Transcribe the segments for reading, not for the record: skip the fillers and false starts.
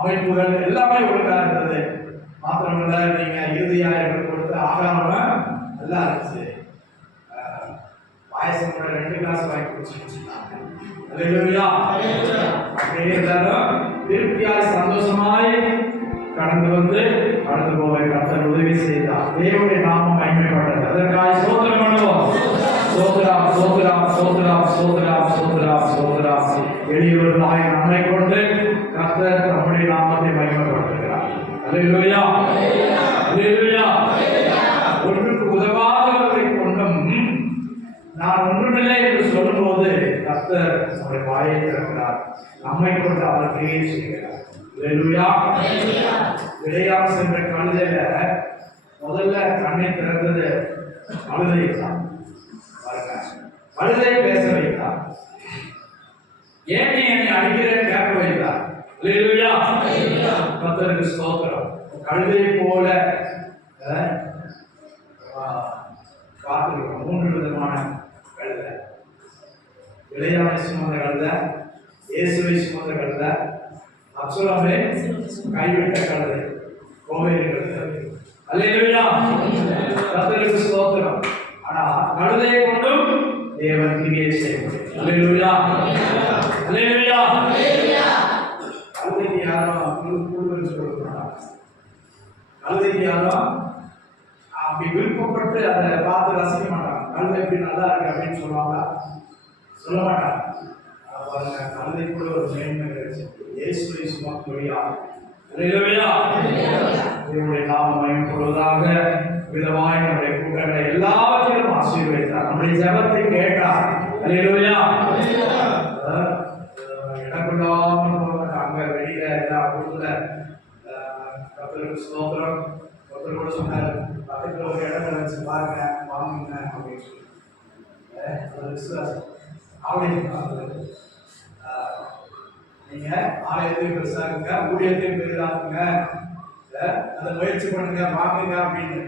அமைப்புகள் எல்லாமே ஒழுங்கா இருந்தது. மாத்திரமல்ல, நீங்க இறுதியா எங்களுக்கு கொடுத்த ஆகாரம் நல்லா இருந்துச்சு. பாயசம் கூட 2 கிளாஸ் வாங்கி குடிச்சுட்டாங்க. அல்லேலூயா. அப்படியே எல்லாரும் திருப்தியாய் சந்தோஷமாய் கடந்து வந்து கடந்து போக கர்த்தர் உதவி செய்தார். தேவனுடைய நாமம் மகிமைப்பட்டது. அதற்காக ஸ்தோத்திரம் பண்ணுவோம். ஸ்தோத்திரம், ஸ்தோத்திரம், ஸ்தோத்திரம், ஸ்தோத்திரம், ஸ்தோத்திரம், ஸ்தோத்திரம். எளியவர்களாய் நம்மை கொண்டு கர்த்தர் நம்முடைய நாமத்தை மகிமைப்படுத்துகிறார். அல்லேலூயா, அல்லேலூயா. ஒன்றுக்கு உதவாதவர்களை கொண்டும் நான் ஒன்றுமில்லை என்று சொல்லும்போது கர்த்தர் நம்முடைய வாயை திறக்கிறார். நம்மை கொண்டு அவர் கிரியை செய்கிறார். அல்லேலூயா. விளையாட சென்ற கழுதையில முதல்ல கண்ணை திறந்தது கழுதை தான். கழுதை பேச வைத்தார். ஏன் நீ என்னை அடிக்கிறேன்னு கேட்க வைத்தார். அல்லேலூயா. கர்த்தருக்கு ஸ்தோத்திரம். கழுதை போல பார்த்துருக்கோம். 3 விதமான கழுதை. விளையாட சுமந்த கழுதை, இயேசுவை சுமந்த கழுதை, அப்சலோமை கைவிட்ட கழுதை, கோவேரி கழுதை. அல்லேலூயா. கர்த்தருக்கு ஸ்தோத்திரம். ஆனா கழுதையை கொண்டும் தேவன் கிரியை செய்ய முடியும். அல்லேலூயா, அல்லேலூயா. கழுதைக்கு யாரும் கூடுதல் கொடுக்கணும். கழுதைக்கு யாரும் அப்படி விருப்பப்பட்டு அதை பார்த்து ரசிக்க மாட்டாங்க. கழுதை எப்படி நல்லா இருக்கு அப்படின்னு சொல்லுவாங்க, சொல்ல மாட்டாங்க. பாருங்க, கழுதை கூட ஒரு மேன்மை கிடைச்சு இயேசுவை சுமக்கும்படியா. அல்லேலூயா. தேவனுடைய நாமம் மகிமைப்படுவதாக. விதமாய் நம்முடைய கூட்டங்களை எல்லாவற்றிலும் ஆசீர்வதித்தார். நம்முடைய ஜெபத்தை கேட்டார். அல்லேலூயா. இடமில்லாமல் அங்க வெளியில எல்லா ஊர்ல கர்த்தருக்கு ஸ்தோத்திரம். ஒருத்தர் கூட சொன்னார், பக்கத்துல ஒரு இடத்துல வச்சு பாருங்க, வாங்குங்க அப்படின்னு சொல்லி. விசுவாசம் அப்படி நீங்க ஆலயத்தையும் பெருசாக்குங்க, ஊழியத்தையும் பெரிதாக்குங்க, அதை முயற்சி பண்ணுங்க, வாங்குங்க அப்படின்னு.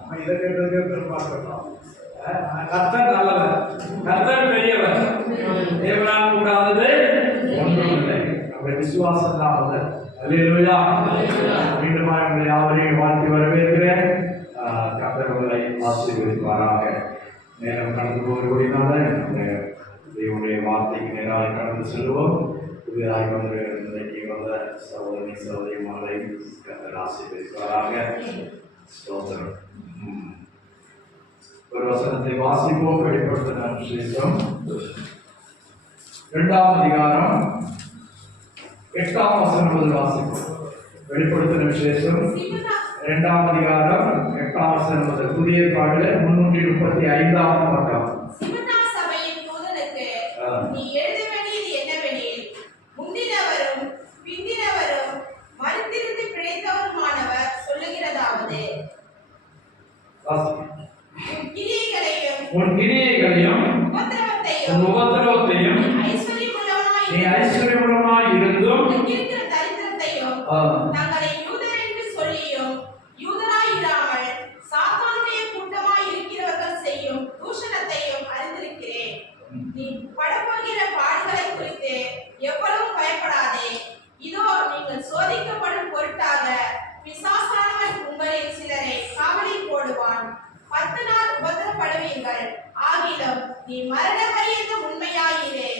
நம்ம இதை கேட்டதுக்கே பெருமாற்றோம். கர்த்தர் நல்லவர், கர்த்தர் பெரியவர், தேவனால் கூடாதது ஒன்றும் இல்லை. நம்முடைய விசுவாசம் தான் முதல். அல்லேலூயா. மீண்டும் உங்களை யாவரையும் வாழ்த்தி வரவேற்கிறேன். கர்த்தர் உங்களை ஆசீர்வதிப்பாராக. நேரம் கடந்து போகிறபடினால தேவனுடைய வார்த்தைக்கு நேராக கடந்து செல்வோம். புதிதாக வந்து இன்றைக்கு வந்த சகோதரி சகோதரிமாரை கர்த்தர் ஆசீர்வதிப்பாராக. ஸ்தோத்திரம். ஒரு வசனத்தை வாசிப்போம். வெளிப்படுத்தின விசேஷம் 2ஆம் அதிகாரம் 8ஆம் வசனம் முதல் வாசிப்போம். வெளிப்படுத்தின விசேஷம் 2ஆம் அதிகாரம் 8ஆம் வசனம் முதல். புதிய ஏற்பாடு 335ஆம் பக்கம். நீ எழுத வேண்டியது என்னவெனில், முந்தினவரும் பிந்தினவரும் மரித்திருந்து பிழைத்தவருமானவர் சொல்லுகிறதாவது, உன் கிரியைகளையும் உபத்திரவத்தையும் நீ ஐஸ்வர்யமுள்ளமாய் இருந்தும் தரித்திரத்தையும் தங்களை யூதர் என்று சொல்லியும் யூதராயிராமல் சாத்தானுடைய கூட்டமாய் இருக்கிறவர்கள் செய்யும் தூஷணத்தையும் அறிந்திருக்கிறேன். நீ படப்போகிற பாடுகளை குறித்து எவ்வளவு பயப்படாதே. இதோ நீங்கள் சோதிக்கப்படும் பொருட்டாக பிசாசானவன் உங்களில் சிலரை காவலில் போடுவான். 10 நாள் உபத்திரப்படுவீர்கள். ஆகிலும் நீ மரண பரியந்தம் உண்மையாயிரு,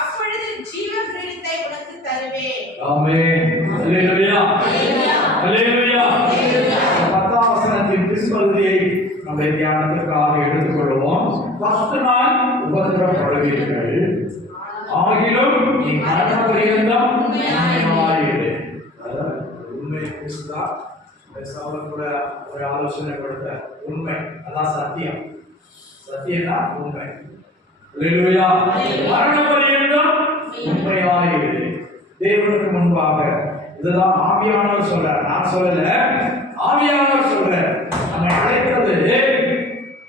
அப்பொழுது ஜீவ கிரீடத்தை உனக்கு தருவேன். ஆமென். அல்லேலூயா, அல்லேலூயா. 10ஆம் வசனத்தின் பிற்பகுதியை நம்முடைய தியானத்திற்காக எடுத்துக்கொள்வோம். 10 நாள் உபத்திரப்படுவீர்கள், ஆகிலும் நீ மரண பரியந்தம் உண்மையாயிரு. உண்மை குறித்துதான் சவுல் கூட ஒரு ஆலோசனை கொடுத்த. உண்மை அதான் சத்தியம். சத்தியம்னா உண்மை. அல்லேலூயா. மரண பரியந்தம் உண்மையாயிரு. தேவனுக்கு முன்பாக இதுதான் ஆவியானவர் சொல்றார். நான் சொல்லல, ஆவியானவர் சொல்றார். நம்மை அழைத்தது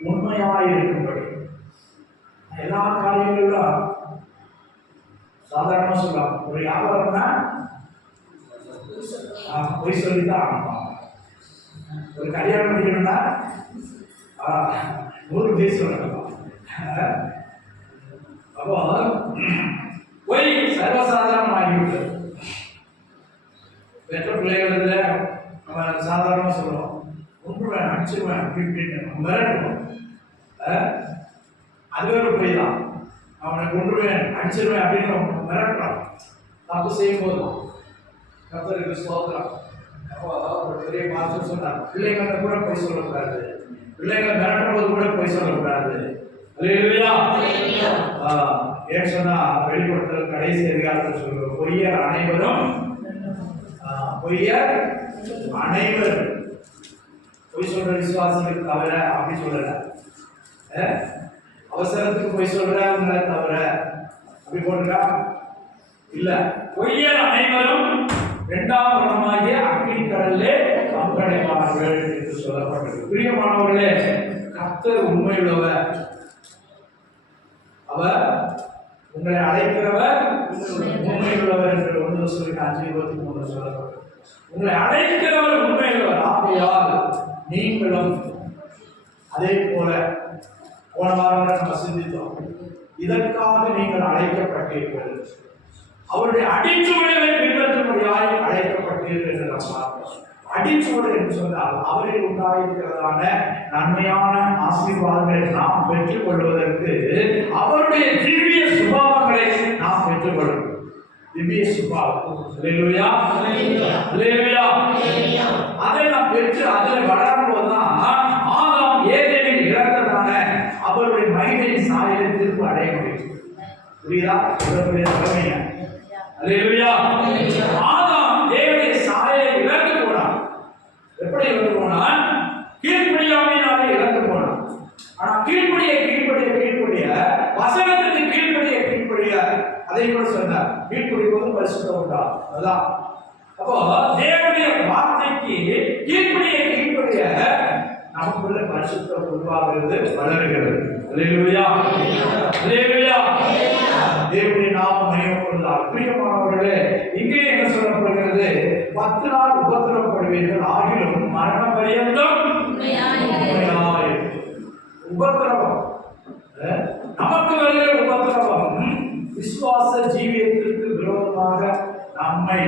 உண்மையாயிருக்கும்படி. எல்லா காரியங்களும் சாதாரணமா சொல்லலாம். ஒரு வியாபாரம்னா பொய் சொல்லித்தான் ஆரம்பிப்பாங்க. ஒரு கல்யாணம் பண்ணிக்கணும்னா 100 பேர் சொல்லலாம். அப்போ பொய் சர்வசாதாரணமாகிவிட்டது. பெற்ற பிள்ளைகளில் நம்ம சாதாரணமாக சொல்லுவோம், கொன்றுவேன், அடிச்சிருவேன் அப்படின்னு மிரட்டுவோம். அது ஒரு பொய் தான். அவனை கொன்றுவேன், அடிச்சிருவேன் அப்படின்னு மிரட்டுறான். தப்பு செய்யும் போது கர்த்தருக்கு ஸ்தோத்திரம். அப்போ ஒரு பெரிய பாஸ்டர் சொன்னார், பிள்ளைங்களை கூட பொய் சொல்லக்கூடாது, பிள்ளைங்களை மிரட்டும் போது கூட பொய் சொல்லக்கூடாது. ஏன் சொன்னா வெளிப்படுத்தல் கடைசி அதிகாரத்தில் சொல்றோம், பொய்யர் அனைவரும் பொய் சொல்ற விசுவாசிகள் தவிர அப்படி சொல்லல. அவசரத்துக்கு பொய் சொல்றவங்களை தவிர அப்படி போட்டுக்கா இல்ல. பொய்யர் அனைவரும் இரண்டாம் மரணமாகிய அக்கினி கடலிலே பங்கடைவார்கள் என்று சொல்லப்பட்டது. பிரியமானவர்களே, கர்த்தர் உண்மையுள்ளவர். அவர் உங்களை அழைக்கிறவர் உண்மையுள்ளவர் என்று 1 சொல்லப்பட்டது. உங்களை அழைக்கிறவர் உண்மையுள்ளவர். ஆகையால் நீங்களும் அதே போல போன வாரம் நம்ம சிந்தித்தோம், இதற்காக நீங்கள் அழைக்கப்பட்டீர்கள், அவருடைய அடிச்சுவடுகளை பின்பற்றும்படியாய் அழைக்கப்பட்டீர்கள் என்று நாம் பார்த்தோம். அடிச்சுவடு என்று சொன்னால் அவரில் உண்டாயிருக்கிறதான நன்மையான ஆசீர்வாதங்களை நாம் பெற்றுக் கொள்வதற்கு அவருடைய திவ்ய சுபாவங்களை நாம் பெற்றுக்கொள்ளும். திவ்ய சுபாவம், அல்லேலூயா அல்லேலூயா. அதை நாம் பெற்று அதில் வளரும் போதுதான் ஆதாம் ஏதேனில் இறந்ததான அவருடைய மகிமையின் சாயலை திரும்ப அடைய முடியும். புரியுதா? தலைமையா அல்லேலூயா. ஆதாம் தேவனுடைய சாயலை இழந்து போனான். எப்படி இழந்து போனான்? கீழ்ப்படியாமையினாலே இழந்து போனான். ஆனா கீழ்ப்படிய வசனத்துக்கு கீழ்ப்படிய அதை கூட சொன்னார், கீழ்ப்படிவது பரிசுத்தம் உண்டா. அதான் அப்போ தேவனுடைய வார்த்தைக்கு கீழ்ப்படிய நமக்குள்ள பரிசுத்தம் உருவாகிறது, வளர்கிறது. அல்லேலூயா அல்லேலூயா. தேவனுடைய நாமம் மகிமைப்படுவதாக. பிரியமானவர்களே, இங்கே என்ன சொல்லப்படுகிறது? 10 நாள் உபத்திரவப்படுவீர்கள், ஆகிலும் மரணம் பரியந்தம் உபத்திரவம். நமக்கு வருகிற உபத்திரவம் விசுவாச ஜீவியத்திற்கு விரோதமாக நம்மை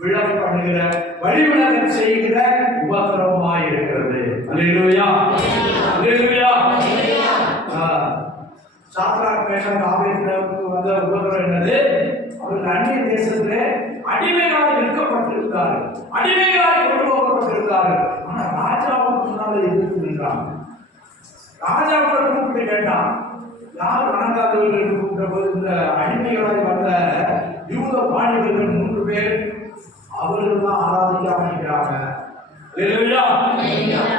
விழப் பண்ணுகிற, வழிவிலக செய்கிற உபத்திரவமாய் இருக்கிறது. அல்லேலூயா அல்லேலூயா. சாத்ராக் மேஷாக் ஆபேத்நேகோவுக்கு வந்த உபத்திரவம் என்னது? அவர்கள் அந்நிய தேசத்திலே அடிமைகளாய் விற்கப்பட்டிருந்தார்கள், அடிமைகளாய் கொண்டு போகப்பட்டிருந்தார்கள். ஆனா ராஜாவுக்கு முன்னால எதிர்த்து நின்றாங்க. ராஜாவோட கூப்பிட்டு கேட்டான், யார் வணங்காதவர்கள் கூப்பிட்ட போது இந்த அடிமைகளாய் வந்த யூத பாணிகர்கள் 3 பேர் அவர்கள் தான் ஆராதிக்காம இருக்கிறாங்க.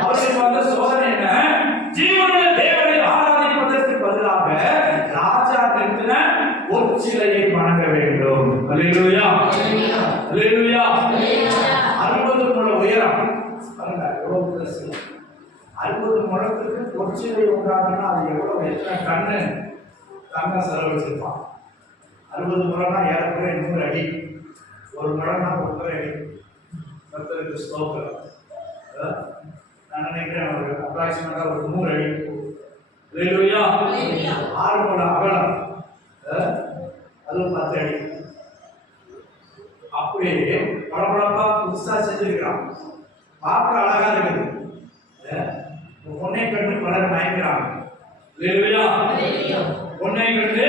அவர்களுக்கு வந்த சோதனை என்ன? ஜீவனுள்ள தேவனை ஆராதிப்பதற்கு பதிலாக ராஜா நிறுத்தின ஒரு சிலையை வணங்க வேண்டும். அல்லேலூயா அல்லேலூயா. 60 முழ உயரம், 60 முழத்துக்கு ஒரு சிலை உண்டாங்கன்னா அது எவ்வளவு, எத்தனை டன்னு தங்க செலவழிச்சிருப்பான். 60 முழம்னா ஏறக்குறைய 100 அடி, ஒரு முழம்னா 1 அடி. கர்த்தருக்கு ஸ்தோத்திரம். நான் நினைக்கிறேன் ஒரு அப்ராக்சிமேட்டா ஒரு 100 அடி. அல்லேலூயா. 6 முழ அகலம், அதுவும் 10 அடி. அப்படியே பளபளப்பா புதுசா செஞ்சிருக்கிறான், பார்க்க அழகா இருக்குது. பொன்னை கண்டு பலர் மயக்கிறாங்க. அல்லேலூயா பொன்னை கண்டு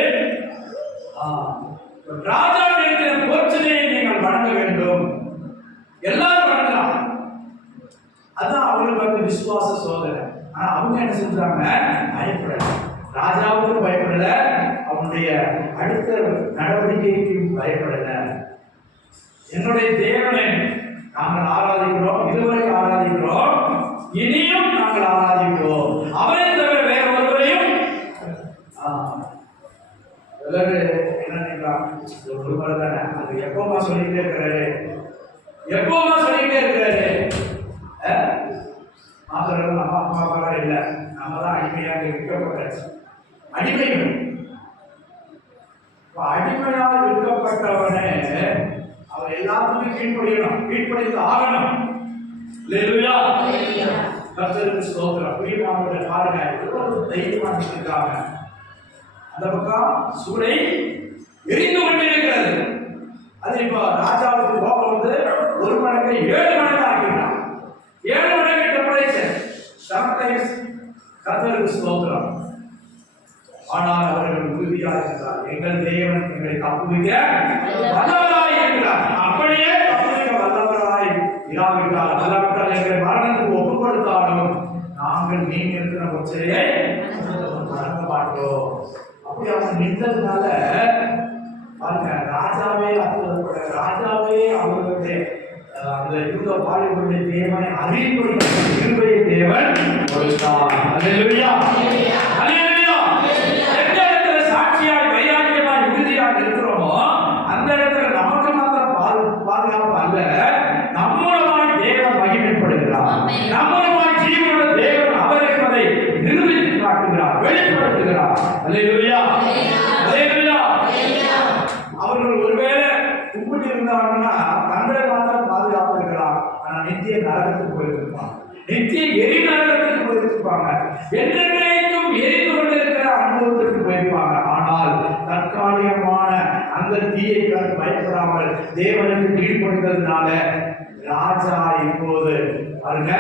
ராஜா இருக்கிற போர்ச்சனையை நீங்கள் வணங்க வேண்டும். எல்லாரும் வணங்கலாம். அதான் அவங்களுக்கு வந்து விசுவாச சோதனை. ஆனா அவங்க என்ன செஞ்சாங்க? பயப்படல. ராஜாவுக்கும் பயப்படல, அவனுடைய அடுத்த நடவடிக்கைக்கும் பயப்படல. என்னுடைய தேவனை நாங்கள் ஆராதிக்கிறோம், இதுவரை ஆராதிக்கிறோம், இனியும் நாங்கள் ஆராதிக்கிறோம். அவரை தவிர வேற ஒருவரையும் என்ன நினைக்கலாம்? ஒரு முறை தானே, அது எப்பவுமா சொல்லிட்டே இருக்கிறாரு, எப்பவுமா சொல்லிட்டே இருக்கிறாரு. மாத்திரம் நம்ம அம்மா அப்பா இல்லை, நம்ம தான் அடிமையாக விற்கப்பட்டாச்சு. அடிமைகள் அடிமையாக விற்கப்பட்டவனே அவர் எல்லாத்துக்கும் கீழ்ப்படியணும், கீழ்ப்படிந்து ஆகணும். அல்லேலூயா கர்த்தருக்கு ஸ்தோத்திரம். பிரியமானவர்களே, பாருங்க எவ்வளவு தைரியமா இருக்காங்க. அந்த பக்கம் சூளை எரிந்து கொண்டிருக்கிறது. இப்போ ராஜாவுக்கு கோபம் வந்து 1 மடங்கு 7 மடங்கு ஆக்கிட்டான். 7 மடங்கு டெம்பரேச்சர். சம்டைம்ஸ் கர்த்தருக்கு ஸ்தோத்திரம். ஆனால் அவர்கள் உறுதியாக இருந்தார். எங்கள் தேவன் எங்களை தப்புவிக்க வல்லவராய் இருக்கிறார். அப்படியே தப்புவிக்க வல்லவராய் இராவிட்டால் வல்லவற்றால் எங்களை மரணத்துக்கு ஒப்புக் கொடுத்தாலும் நாங்கள் நீங்க இருக்கிற உச்சையை மறக்க மாட்டோம். அப்படி அவங்க நின்றதுனால பாருங்க, ராஜாவே அற்புதப்பட, ராஜாவே அவர்களுடைய அந்த யூத வாலிபருடைய தேவனை அறிவுரை கிருபையை தேவன் கொடுத்தார். அல்லேலூயா, அல்லேலூயா. எந்த இடத்துல சாட்சியாய் வைராக்கியமாய் உறுதியாக இருக்கிறோமோ அந்த இடத்துல நமக்கு மாத்திரம் பாதுகாப்பு அல்ல, நம்மூலமாய் தேவன் மகிமைப்படுகிறார். நம்மூலமாய் ஜீவனுள்ள தேவன் அவர் என்பதை நிரூபித்து காட்டுகிறார், வெளிப்படுத்துகிறார். அல்லேலூயா, அல்லேலூயா. அவர்கள் ஒருவேளை கும்பிட்டு இருந்தாங்கன்னா தங்களை மாத்திரம் பாதுகாப்பு இருக்கிறார், ஆனா நித்திய நரகத்துக்கு போயிருப்பாங்க, நித்திய எரி நரகத்துக்கு போயிருப்பாங்க, என்றென்றைக்கும் எரிந்து கொண்டிருக்கிற அனுபவத்திற்கு போயிருப்பாங்க. ஆனால் தற்காலிகமான அந்த தீயை பயப்படாமல் தேவனுக்கு கீழ்ப்படுத்ததுனால ராஜா இப்போது பாருங்க,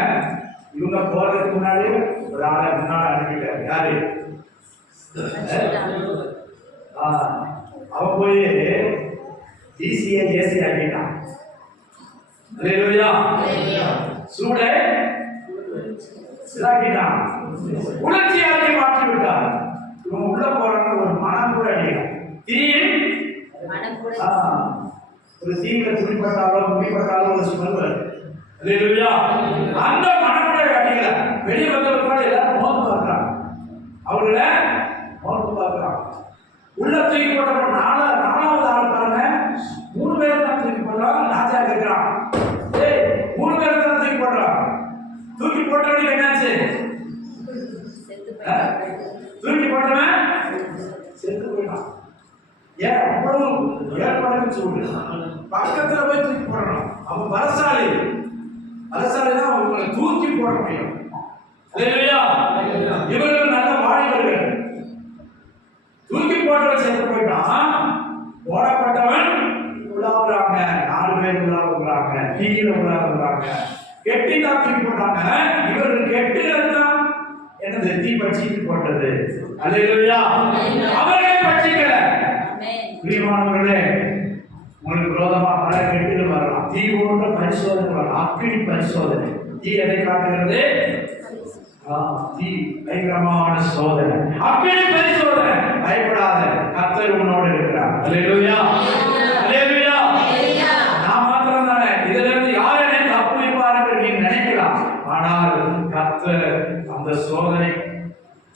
இவங்க போறதுக்கு முன்னாடி ஒரு ஆளை முன்னாடி அனுப்பிட்டார். யாரு? அவன் போய் ஈஸியா ஏசி ஆக்கிட்டான். அல்லேலூயா. சூட சிலாக்கிட்டான், உணர்ச்சியாக்கி மாற்றி விட்டான். இவன் உள்ள போறாங்க, ஒரு மனம் கூட அடிக்கல. தீயில் ஒரு தீயில துணிப்பட்டாலோ முடிப்பட்டாலோ ஒரு ஸ்மெல் வருது. அல்லேலூயா. அந்த மனம் கூட அடிக்கல. வெளியே வந்தவர்கள் எல்லாரும் மோந்து பார்க்கிறாங்க, அவங்கள மோந்து பார்க்கிறாங்க. உள்ள தூக்கி போட்ட நாலாவது ஆள் பாருங்க, 3 பேரை தான் தூக்கி போடுறான். ராஜா கேட்கிறான், ஏய் 3 பேரை தான் தூக்கி போடுறான். தூக்கி போட்டவனுக்கு என்னாச்சு? தூக்கி போட்டவன் செத்து போயிட்டான். ஏன் அவ்வளவு ஏற்படுன்னு சொல்லு, பக்கத்துல போய் தூக்கி போடணும். அவன் பலசாலி, பலசாலி தான் அவங்களை தூக்கி போட முடியும். அல்லேலூயா. இவர்கள் நல்ல வாலிபர்கள். தூக்கி போட்டவன் செத்து போயிட்டான், போடப்பட்டவன் உலாவுறாங்க, 4 பேர் உலாவுறாங்க, தீயில உலாவுறாங்க. கெட்டிதான் தூக்கி போட்டாங்க. இவர்கள் கெட்டுதான் என்னது தீ பட்சிக்கு போட்டது. அல்லேலூயா. அவர்களே பட்சிக்கல. பிரியமானவர்களே, உங்களுக்கு விரோதமா பல கெட்டுகள் வரலாம், தீ போன்ற பரிசோதனை வரலாம், அக்கினி பரிசோதனை. தீ எதை காட்டுகிறது? தீ பயங்கரமான சோதனை, அக்கினி பரிசோதனை. பயப்படாத, கர்த்தர் உன்னோடு இருக்கிறார். அல்லேலூயா, அல்லேலூயா. நான் மாத்திரம் தானே, இதுல இருந்து யார் என்னை தப்புவிப்பார் என்று நீ நினைக்கலாம். ஆனால் கர்த்தர் அந்த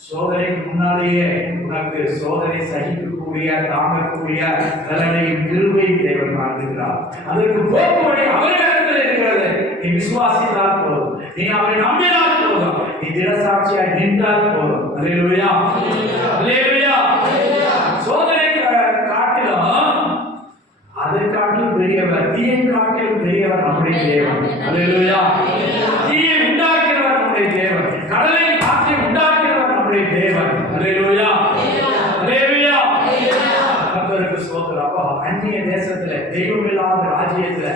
சோதனைக்கு முன்னாலேயே உனக்கு சோதனை சகிக்கக்கூடிய, தாங்கக்கூடிய பலனையும் கிருபையும் தேவன் காண்கிறார். அதற்கு போக்கு வழி அவரிடத்தில் இருக்கிறது. நீ விசுவாசித்தால் போதும், நீ அவரை நம்பினால் போதும், நீ தினசாட்சியாய் நின்றால் போதும். அல்லேலூயா, அல்லேலூயா. சோதனை காட்டிலும் அதை காட்டிலும் பெரியவர், தீயை காட்டிலும் பெரியவர் நம்முடைய தேவன். அல்லேலூயா. தீயை உண்டாக்கிறவர் நம்முடைய தேவன், கடலை காற்றை உண்டாக்கிறவர் நம்முடைய தேவன். அல்லேலூயா, அல்லேலூயா. கர்த்தருக்கு ஸ்தோத்திரம். அப்போ அந்நிய தேசத்துல, தெய்வம் இல்லாத ராஜ்யத்துல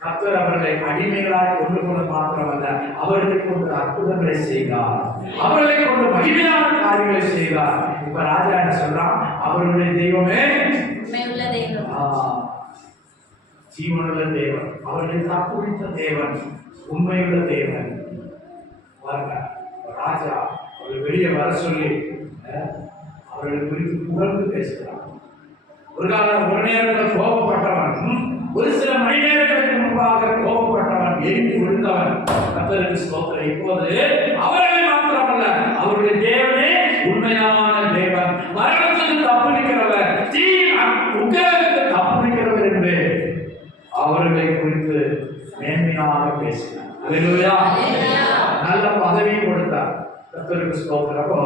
கர்த்தர் அவர்களை அடிமைகளாக கொண்டு கொண்டு மாத்திரமல்ல, அவர்களை கொண்டு அற்புதங்களை செய்தார், அவர்களை கொண்டு மகிமையான காரியங்களை செய்தார். இப்ப ராஜா என்ன சொல்றான்? அவர்களுடைய தெய்வமே ஜீவனுள்ள தேவன், அவர்களை தப்புவித்த தேவன், உண்மையுள்ள தேவன். பாருங்க, ராஜா அவர்கள் வெளியே வர சொல்லி அவர்களை குறித்து புகழ்ந்து பேசுகிறார். ஒரு நேரத்தில் கோபப்பட்டவன், ஒரு சில மணி நேரங்களுக்கு முன்பாக கோபப்பட்டவன், எரிந்து விழுந்தவன். கர்த்தருக்கு ஸ்தோத்திரம். இப்போது அவர்களை மாத்திரமல்ல, அவருடைய தேவனே உண்மையான தேவன், மரணத்துக்கு தப்புவிக்கிறவர், உக்கிரத்துக்கு தப்புவிக்கிறவர் என்று அவர்களை குறித்து மேன்மையாக பேசினார். அல்லேலூயா. நல்ல பதவி கொடுத்தார். கர்த்தருக்கு ஸ்தோத்திரம். அப்போ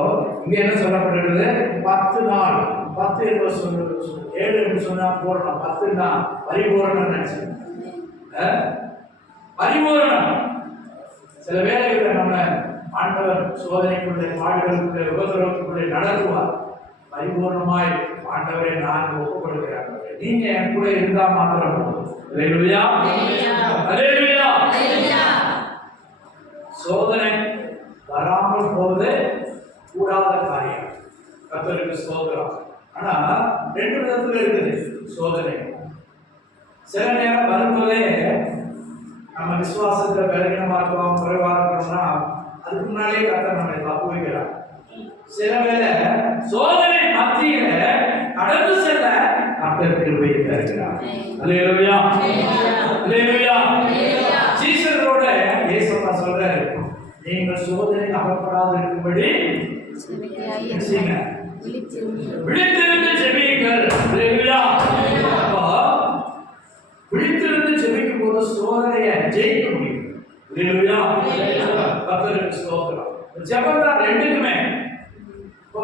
இங்க என்ன சொல்லப்பட்டிருக்கிறது? 10 நாள், 10 என்று சொல்றது, 7 என்று சொன்னா போடணும், 10 நாள் பரிபூரணம் நினைச்சு பரிபூரணம். சில வேளைகளில் நம்ம ஆண்டவர் சோதனைக்குள்ளே, பாடுகளுக்குள்ளே, உபதிரவத்துக்குள்ளே நடத்துவார். பரிபூர்ணமாய் ஆண்டவரை நான் ஒப்புக் கொடுக்கிறேன், நீங்க என் கூட இருந்தா மாத்திரம் போதும். அல்லேலூயா, அல்லேலூயா. சோதனை வராமல் போவது கூடாத காரியம். கர்த்தருக்கு ஸ்தோத்திரம். ஆனா ரெண்டு விதத்துல இருக்குது சோதனை. சில நேரம் வரும்போதே நம்ம விசுவாசத்துல பலவீனமா இருக்கிறோம், குறைவா இருக்கிறோம்னா அதுக்கு முன்னாலே கர்த்தர் நம்மை தப்பு வைக்கிறார். சில வேளை சோதனை மத்தியில கடந்து செல்ல கர்த்தர் கிருபை தருகிறார். அல்லேலூயா, அல்லேலூயா. சீஷர்களோட இயேசுவா சொல்றாரு, நீங்கள் சோதனை அகப்படாது இருக்கும்படி விழித்திருந்து ஜெபியுங்கள். அல்லேலூயா. விழித்திருந்து ஜெபிக்கும் போது சோதனையை ஜெயிக்க முடியும். அல்லேலூயா, கர்த்தருக்கு ஸ்தோத்திரம். ஜெபம் தான் ரெண்டுக்குமே.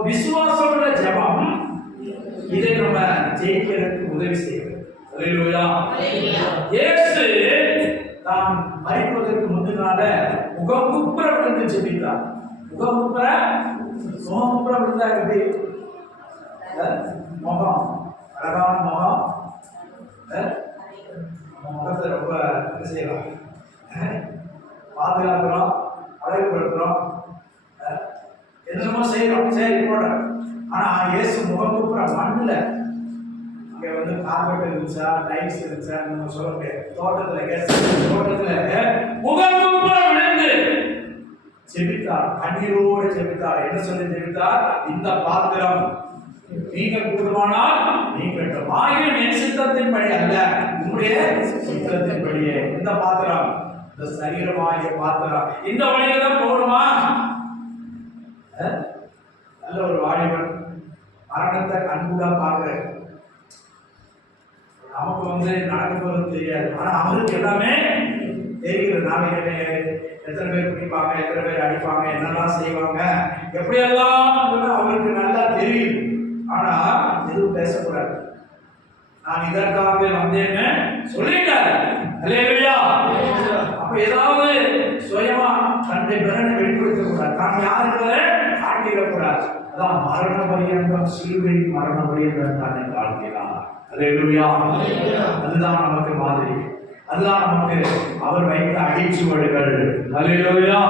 விசுவாசம் உள்ள ஜெபம் இதை நம்ம ஜெயிக்கிறதுக்கு உதவி செய்யுது. அல்லேலூயா. இயேசு தான் மரிப்பதற்கு முன்னால முகமுப்புற விழுந்து ஜெபித்தார். முகமுப்புற விழுந்தா எப்படி? முகம் அழகான முகம், முகத்தை ரொம்ப இது செய்யலாம், பாதுகாக்கிறோம், அழகுபடுத்துறோம், என்னமோ செய்யறோம். சரி போட. ஆனா இயேசு முகமுப்புற மண்ணுல அங்க வந்து கார்பெட் இருந்துச்சா, டைல்ஸ் இருந்துச்சா நம்ம சொல்ல முடியாது. தோட்டத்துல முகமுப்புற விழுந்து ஜெபித்தார். கண்ணீரோடு ஜெபித்தார். என்ன சொல்லி ஜெபித்தார்? இந்த பாத்திரம் நீங்க கூடுமானால் நீங்கள் ஆகியும் என் சித்தத்தின்படி அல்ல, உங்களுடைய சித்தத்தின்படியே. இந்த பாத்திரம், இந்த சரீரமாகிய பாத்திரம் இந்த வழியில தான் போகணுமா? நல்ல ஒரு வாலிபன் மரணத்தை கண்கூடா பார்க்கிறேன். நமக்கு வந்து நடக்க போறது தெரியாது, ஆனா அவருக்கு எல்லாமே தெரிகிறது. நாளைக்கு எத்தனை பேர் பிடிப்பாங்க, எத்தனை பேர் அடிப்பாங்க, என்னெல்லாம் செய்வாங்க, எப்படியெல்லாம் அவருக்கு நல்லா தெரியும். ஆனா எதுவும் பேசக்கூடாது. நான் இதற்காக வந்தேன்னு சொல்லிட்டாரு. அல்லேலூயா. அப்ப ஏதாவது சுயமா தன்னுடைய பலனை வெளிப்படுத்த கூடாது, தான் யாருக்கிறத காட்டிடக்கூடாது. அதான் மரண பரியந்தம், சிலுவை மரண பரியந்தம் தன்னை காட்டினார். அல்லேலூயா. அதுதான் நமக்கு மாதிரி, அதுதான் நமக்கு அவர் வைத்த அடிச்சுவடுகள். அல்லேலூயா.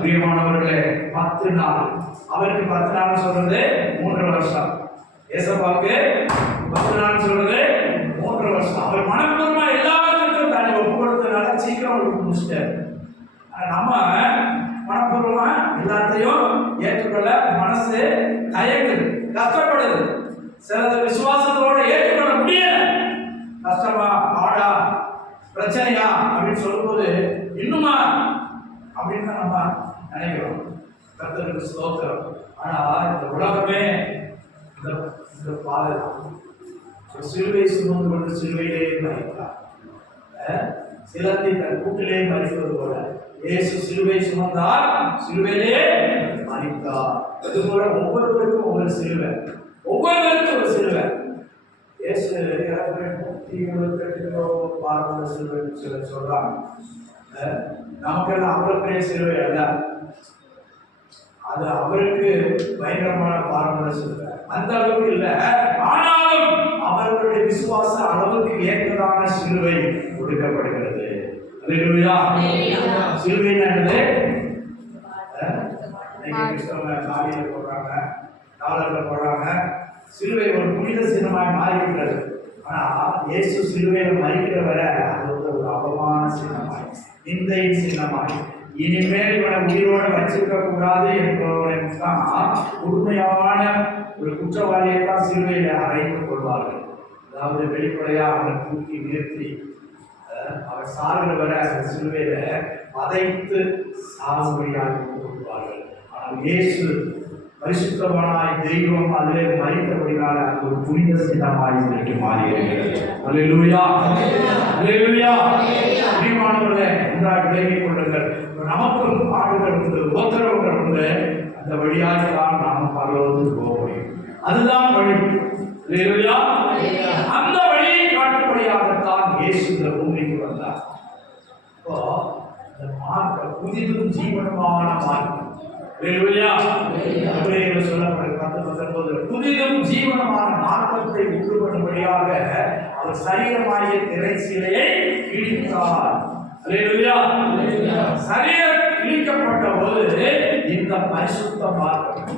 பிரியமானவர்களே, 10 நாள், அவருக்கு 10 நாள் சொல்றது 3 வருஷம். ஏசப்பாவுக்கு 10 நாள் சொல்றது 3 வருஷம். அவர் மனப்பூர்வமா எல்லாத்துக்கும் தன்னை ஒப்பு கொடுத்ததுனால சீக்கிரம் அவருக்கு முடிச்சிட்டாரு. நம்ம மனப்பூர்வமா எல்லாத்தையும் ஏற்றுக்கொள்ள மனசு தயங்குது, கஷ்டப்படுது. சிலது விசுவாசத்தோட ஏற்றுக்கொள்ள முடியல. கஷ்டமா, பாடா, பிரச்சனையா அப்படின்னு சொல்லும்போது இன்னுமா அப்படின்னு தான் நம்ம நினைக்கிறோம். கர்த்தருக்கு ஸ்தோத்திரம். ஆனா இந்த உலகமே இந்த பாதை சிலுவை சுமந்து கொண்டு சிலுவையிலே மரித்தார். சிலந்தி தன் கூட்டிலே மரிப்பது போல இயேசு சிலுவை சுமந்தார், சிலுவையிலே மரித்தார். அதுபோல ஒவ்வொருவருக்கும் ஒவ்வொரு சிலுவை, ஒவ்வொருவருக்கும் ஒரு சிலுவை. இயேசு 128 கிலோ பாரம்பரிய சிலுவை சிலர் சொல்றாங்க. நமக்கெல்லாம் அவ்வளவு பெரிய சிலுவை அல்ல, அது அவருக்கு பயங்கரமான பாரம்பரிய சிலுவை. அந்த அளவுக்கு இல்லை, ஆனாலும் அவர்களுடைய விசுவாச அளவுக்கு ஏற்றதான சிலுவை கொடுக்கப்படுகிறது. அல்லேலூயா. சிலுவை என்னது? காலியில போடுறாங்க, டாலர்ல போடுறாங்க. சிலுவை ஒரு புனித சின்னமாய் மாறிவிட்டது. ஆனா இயேசு சிலுவையில் மறிக்கிற வரை அது ஒரு அபமான சின்னமாய், நிந்தையின் சின்னமாய், இனிமேல் இவனை உயிரோடு வச்சிருக்க கூடாது என்பவன் தான் உண்மையான ஒரு குற்றவாளியை தான் சிலுவையில அறைந்து கொள்வார்கள். அதாவது வெளிப்படையா அவனை தூக்கி நிறுத்தி அவர் சாகிற வரை அந்த சிலுவையில பதைத்து சாகுபடியாக கொள்வார்கள். ஆனால் இயேசு பரிசுத்தமானாய் தெய்வம் அதிலே மறித்தபடினால அது ஒரு புனித சின்னமாய் இன்றைக்கு மாறியிருக்கிறது. அல்லேலூயா, அல்லேலூயா. பிரியமானவர்களே, ஒன்றாக விளங்கிக் கொள்ளுங்கள். நமக்கும் பாடுகள் உண்டு, உபத்திரவங்கள் உண்டு. அந்த வழியாக தான் நாம் பரலோகத்துக்கு போக முடியும். அதுதான் வழி. அல்லேலூயா. அந்த வழியை காட்டும்படியாகத்தான் இயேசு இந்த பூமிக்கு வந்தார். இப்போ இந்த மார்க்கம் புதிதும் ஜீவனமான மார்க்கம். அல்லேலூயா. சொல்லப்படுகிறது 19 புதிதும் ஜீவனமான மார்க்கத்தை உண்டு பண்ணும்படியாக அவர் சரீரமாகிய திரைச்சீலையை கிழித்தார். அல்லேலூயா. சரீரம் கிழிக்கப்பட்ட போது இந்த பரிசுத்த மார்க்கம்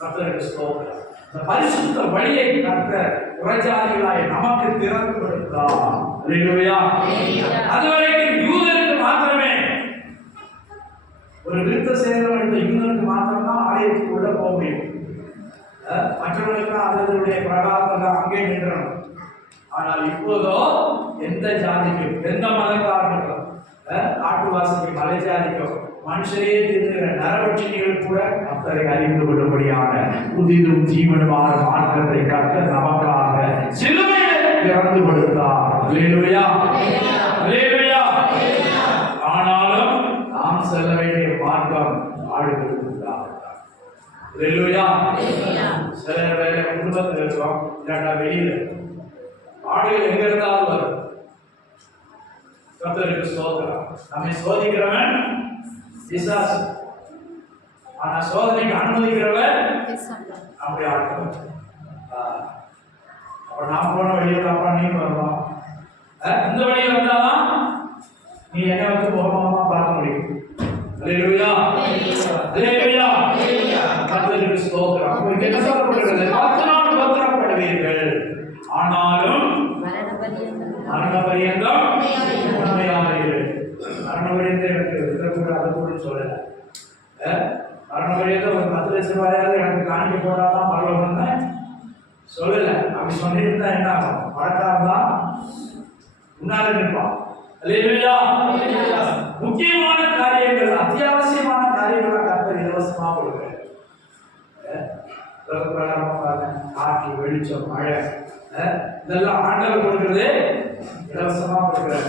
கர்த்தருக்கு ஸ்தோத்திரம். இந்த பரிசுத்த வழியை கர்த்தர் புறஜாதிகளாய் நமக்கு திறந்து கொடுத்தார். அல்லேலூயா. அதுவரைக்கும் யூதருக்கு மாத்திரமே, ஒரு விருத்த சேதனம் எடுத்த யூதனுக்கு மாத்திரம்தான் ஆலயத்துக்கு உள்ள போக முடியும். மற்றவர்களுக்கு அதனுடைய பிரகாரத்தில் அங்கே நின்றணும். ஆனால் இப்போதோ எந்த ஜாதிக்கும் எந்த மதக்காரனுக்கும் காட்டுவாசிக்கும் மலை ஜாதிக்கும் மனுஷரே இருக்கிற நரபட்சிகள் கூட கர்த்தரை அறிந்து கொள்ளும்படியான புதிதும் ஜீவனமான மார்க்கத்தை கர்த்தர் நமக்காக சிலுவையில் திறந்து கொடுத்தார். அல்லேலூயா. அல்லேலூயா. ஆனாலும் நாம் செல்ல வேண்டிய மார்க்கம் ஆடுகிறார். அல்லேலூயா. சில வேலை குடும்பத்தில் இருக்கோம், இல்லாட்டா வெளியில ஆடுகள் எங்க இருந்தாலும் வரும். கர்த்தருக்கு ஸ்தோத்திரம். நம்மை சோதிக்கிறவன் பிசாசு, ஆனா சோதனைக்கு அனுமதிக்கிறவன் அப்படி ஆட்கள். அப்ப நாம் போன வழியை தான் நீ வரணும். இந்த வழியில் வந்தாதான் நீ என்ன வந்து முகமா பார்க்க முடியும். அல்லேலூயா. அல்லேலூயா. கர்த்தருக்கு ஸ்தோத்திரம். அப்ப என்ன சொல்லப்படுகிறது? 10 நாள் உபத்திரப்படுவீர்கள், ஆனாலும் மரண பரியந்தம் உண்மையானீர்கள். மரண பரியந்தம் எனக்கு இருக்கக்கூட அது கூட சொல்லல. மரண பரியந்தம் ஒரு 10 லட்சம் ரூபாயாவது எனக்கு காணிக்க போடாதான் பரவாயில்ல சொல்லல. அப்படி சொல்லியிருந்தா என்ன ஆகும்? பணக்காரன் முன்னால நிற்பான். அல்லேலூயா. முக்கியமான காரியங்கள், அத்தியாவசியமான காரியங்களை கர்த்தர் இலவசமா கொடுக்கிறார். காற்று, வெளிச்சம், மழை இதெல்லாம் ஆண்டவர் கொடுக்கிறது இலவசமா கொடுக்கிறார்.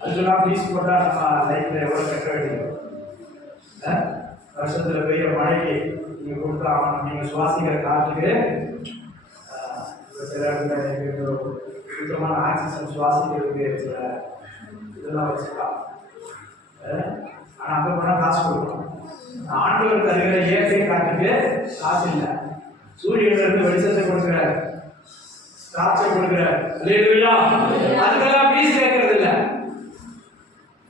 அதுக்கெல்லாம் ஃபீஸ் போட்டா நம்ம லைஃப்ல எவ்வளவு கட்ட வேண்டியது. வருஷத்துல பெரிய மழைக்கு நீங்க கொடுத்தா நீங்க சுவாசிக்கிற காற்றுக்கு சில இடத்துல சுத்தமான ஆக்சிஜன் சுவாசிக்கிறதுக்கு சில இதெல்லாம் வச்சுக்கலாம். ஆனா அங்க போனா காசு கொடுக்கணும். ஆண்டவர் தருகிற இயற்கை காற்றுக்கு காசு இல்லை. சூரியன்ல இருந்து வெளிச்சத்தை கொடுக்கிறார், காற்றை கொடுக்கிறார். அல்லேலூயா. அதுக்கெல்லாம் ஃபீஸ் கேட்கறது இல்லை.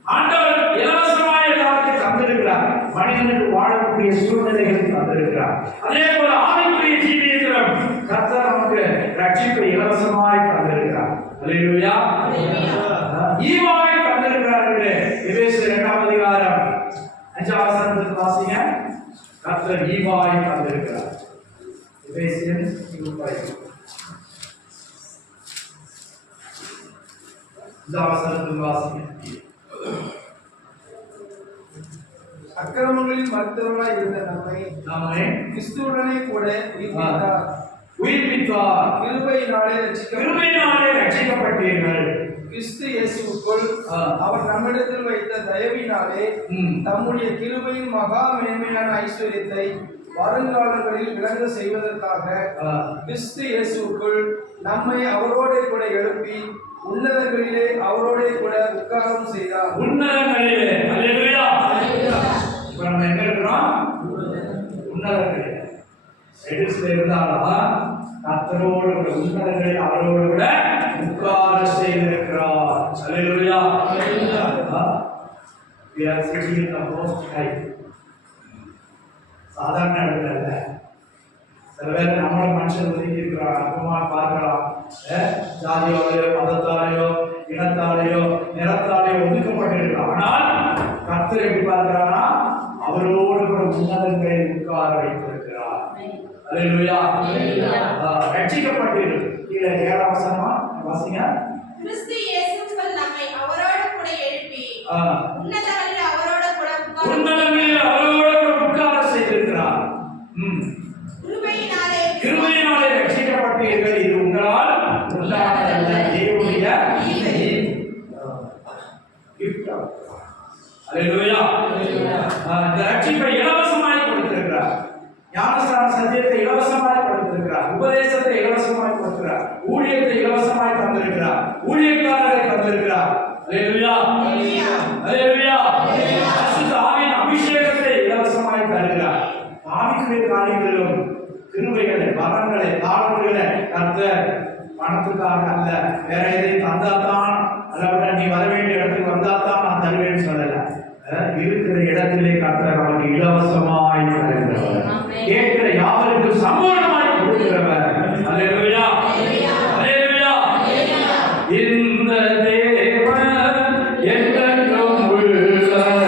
ஆண்டவர் இலவசமாக எல்லாருக்கும் தந்திருக்கிறார். மனிதனுக்கு வாழக்கூடிய சூழ்நிலைகளை தந்திருக்கிறார். அதே போல ஆவிக்குரிய ஜீவியத்திலும் கர்த்தர் நமக்கு ரட்சிப்பை இலவசமாய் தந்திருக்கிறார். அல்லேலூயா. ஈவாய் தந்திருக்கிறார் என்று எபேசியர் 2ஆம் அதிகாரம் 5ஆம் வசனத்தில் வாசிங்க. கர்த்தர் ஈவாய் தந்திருக்கிறார். எபேசியர் 2:5 வசனத்தில் வாசிங்க. அக்கிரமங்களில் மருத்துவர்களாய் இருந்த நம்மை கிறிஸ்துவுடனே கூட உயிர்ப்பித்தார். கிருபையினாலே ரட்சிக்கப்பட்டீர்கள். கிறிஸ்து இயேசுவுக்குள் அவர் நம்மிடத்தில் வைத்த தயவினாலே தம்முடைய கிருபையின் மகா மேன்மையான ஐஸ்வர்யத்தை வருங்காலங்களில் விளங்க செய்வதற்காக கிறிஸ்து இயேசுவுக்குள் நம்மை அவரோட கூட எழுப்பி உன்னதங்களிலே அவரோட கூட உட்காரம் செய்தார். உன்னதங்களிலே. அல்லேலூயா. இப்ப நம்ம எங்க இருக்கிறோம்? உன்னதங்களிலே. எடிஸ்ல இருந்தாலும் கர்த்தரோடு கூட உன்னதங்களில் அவரோடு கூட உட்கார செய்திருக்கிறார். அல்லேலூயா. We are sitting in the most high. சாதாரண இடத்துல இல்ல. சில பேர் நம்மள மனுஷன் ஒதுக்கி இருக்கிறார், அற்புதமா பார்க்கலாம். ஜாதியாலேயோ மதத்தாலேயோ இனத்தாலேயோ நிறத்தாலேயோ ஒதுக்கப்பட்டிருக்கிறார். ஆனால் கர்த்தர் எப்படி பார்க்கிறாரா? அவரோடு கூட உன்னதங்களில் உட்கார வைத்திருக்கிறார். அல்லேலூயா. ரட்சிக்கப்பட்டீர்கள். கீழே 7ஆம் வசனமா வாசிங்க. கிறிஸ்து இயேசுவுக்குள் நம்மை அவரோடு கூட எழுப்பி உன்னதங்களில் அவரோடு கூட உட்கார செய்திருக்கிறார். கிருபையினாலே ரட்சிக்கப்பட்டீர்கள். இது உங்களால் உண்டானதல்ல, தேவனுடைய கிஃப்ட். அல்லேலூயா. இந்த ரட்சிப்பை இலவசமாய் கொடுத்திருக்கிறார். ஞானஸ்நான சத்தியத்தை இலவசமாய் கொடுத்திருக்கிறார். உபதேசத்தை இலவசமாய் கொடுக்கிறார். ஊழியத்தை இலவசமாய் தந்திருக்கிறார். ஊழியக்காரரை தந்திருக்கிறார். அல்லேலூயா. அல்லேலூயா. பரிசுத்த ஆவியின் அபிஷேகத்தை இலவசமாய் தருகிறார். ஆவிக்குரிய ஆவிக்குரிய காரியங்களிலும் கிருபைகளை, வரங்களை, தாளங்களை கர்த்தர் பணத்துக்காக அல்ல, வேற எதையும் தந்தாதான், அல்ல நீ வர வேண்டிய இடத்துக்கு வந்தாதான் நான் தருவேன்னு சொல்லல. இருக்கிற இடத்திலே கர்த்தர் அவருக்கு இலவசமாய் தருகிறவர், கேட்கிற யாவருக்கும் சம்பூர்ணமாய் கொடுக்கிறவர். அல்லேலூயா, அல்லேலூயா. இந்த தேவன் என்றென்றும் உள்ள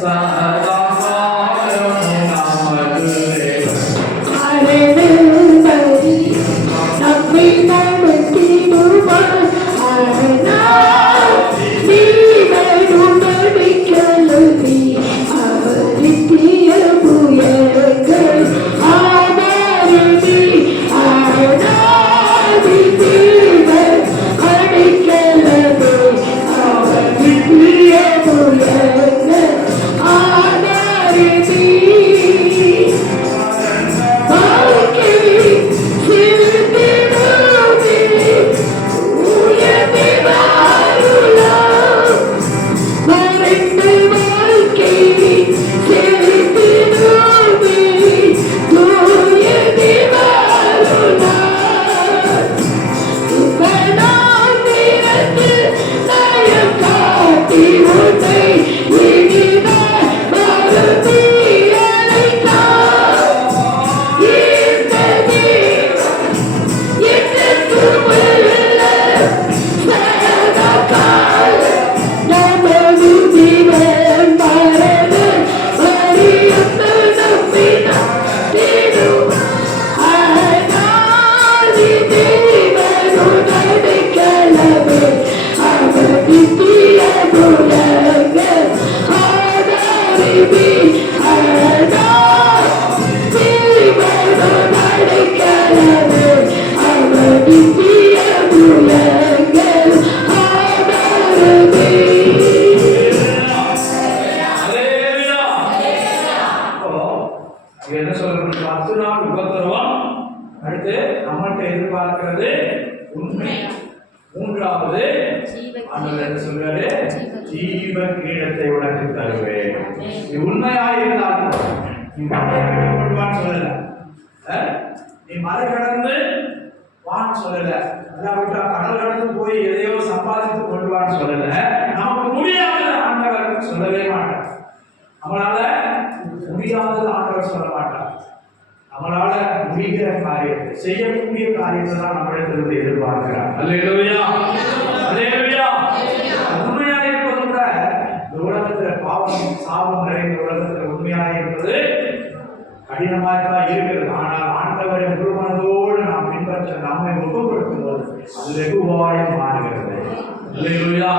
சதா காலமும் நமது தேவன். என்ன சொல்றது? 10 நாள் உபத்திரவம், அடுத்து நம்மகிட்ட எதிர்பார்க்கிறது உண்மை, மூன்றாவது ஆண்டவர் என்ன சொல்றாரு? ஜீவ கிரீடத்தை உனக்கு தருவேன். நீ உண்மையாக இருந்தால் நீ கொண்டுவான்னு சொல்லல, நீ மலை கடந்து வான்னு சொல்லல, அல்லாவிட்டா கடல் கடந்து போய் எதையோ சம்பாதித்து கொண்டுவான்னு சொல்லல. நமக்கு முடியாத ஆண்டவர் சொல்லவே மாட்டார். நம்மளால முடியாதது ஆண்டவர் சொல்ல மாட்டார். நம்மளால முடிகிற காரியத்தை, செய்யக்கூடிய காரியத்தை தான் நம்மளிடத்திலிருந்து எதிர்பார்க்கிறார். அல்லேலூயா, அல்லேலூயா. உண்மையாக இருப்பது கூட இந்த உலகத்துல பாவம் சாபம் நிறைந்த உலகத்துல உண்மையாக இருப்பது கடினமாக தான் இருக்கிறது. ஆனால் ஆண்டவரை முழு மனதோடு நாம் பின்பற்ற நம்மை ஒப்புக்கொடுக்கும் போது அது வெகுவாயம் மாறுகிறது. அல்லேலூயா.